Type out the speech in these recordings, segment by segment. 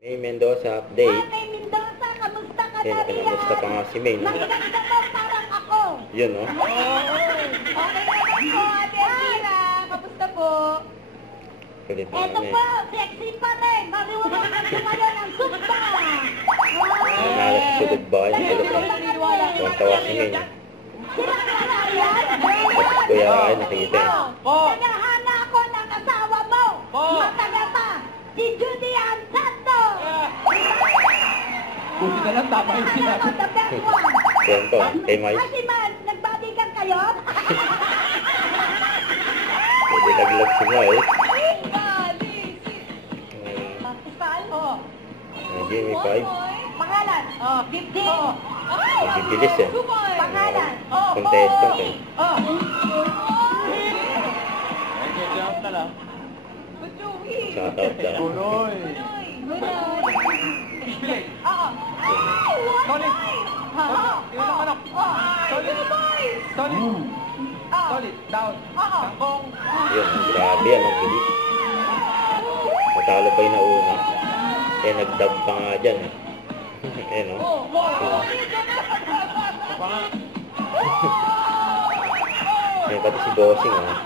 May Mendoza update. May Mendoza, kamusta ka Yan, na riyan? kinamusta pa nga si May, no? Maganda mo parang ako. Yun, no? Okay naman po, Ate Elvira. Kamusta po? Kulit na Eto niya. po, sexy pa rin. Mariwala ka kayo ng sumpa. Nanalo si Sugod ba? Yung kulit na. Tuwan-tawa si May. Sila ka yan? Tapos kuya ay nakikita eh. Nagahana ako ng asawa mo. Matagal pa. Si Judy Ann Santos. Buti na lang tama yung sinabi. The best one. Tuwan to, kay Mike. Kasi man, nagbalikan kayo? Pwede nag-love si Mike. Isal? Oo. Jimmy 5. Pangalan? Gibdin. Bibilis eh. Pangalan? Contestant eh. Job na lang. Shoutout daw. Buloy. Oo. Solid. Yun ang manok. Solid. Solid. Solid. Down. Kangkong. Yun, grabe yan, ang bilis. Matalo pa yung nauna. Eh, nag-dub pa nga dyan eh. Eh, no? Eh, pati si Bossing, ah.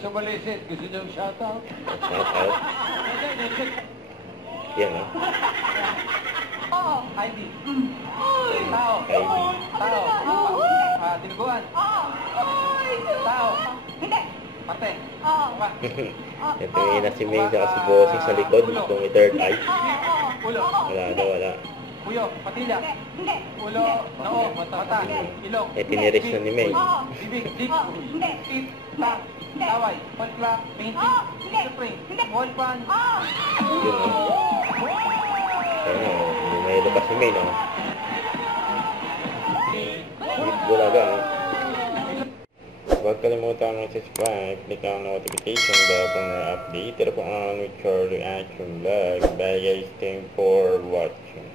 Sa Malisit, gusto niyo shoutout? Shoutout. Yan, ah. ID. Tao. ID. Tao. Tinuguan. Tao. Hindi. Parte. Oo. Ito yung na si May saka si Bossing sa likod. Gusto may third eye. Ulo. Wala daw, wala. Puyo. Patila. Hindi. Ulo. Noo. Mata. Ilong. Eh, tiniris na ni May. Bibig. Dik. Tit. Tak. Taway. Wall clock. Painting. Spring. Wall fan. Yun, no? Ayun, no? May lupas si May, no? Hit bulaga, no? Huwag kalimutan mag-subscribe, click ang notification bell for more update. Ito po ang with your reaction vlog. Bye guys, thanks for watching.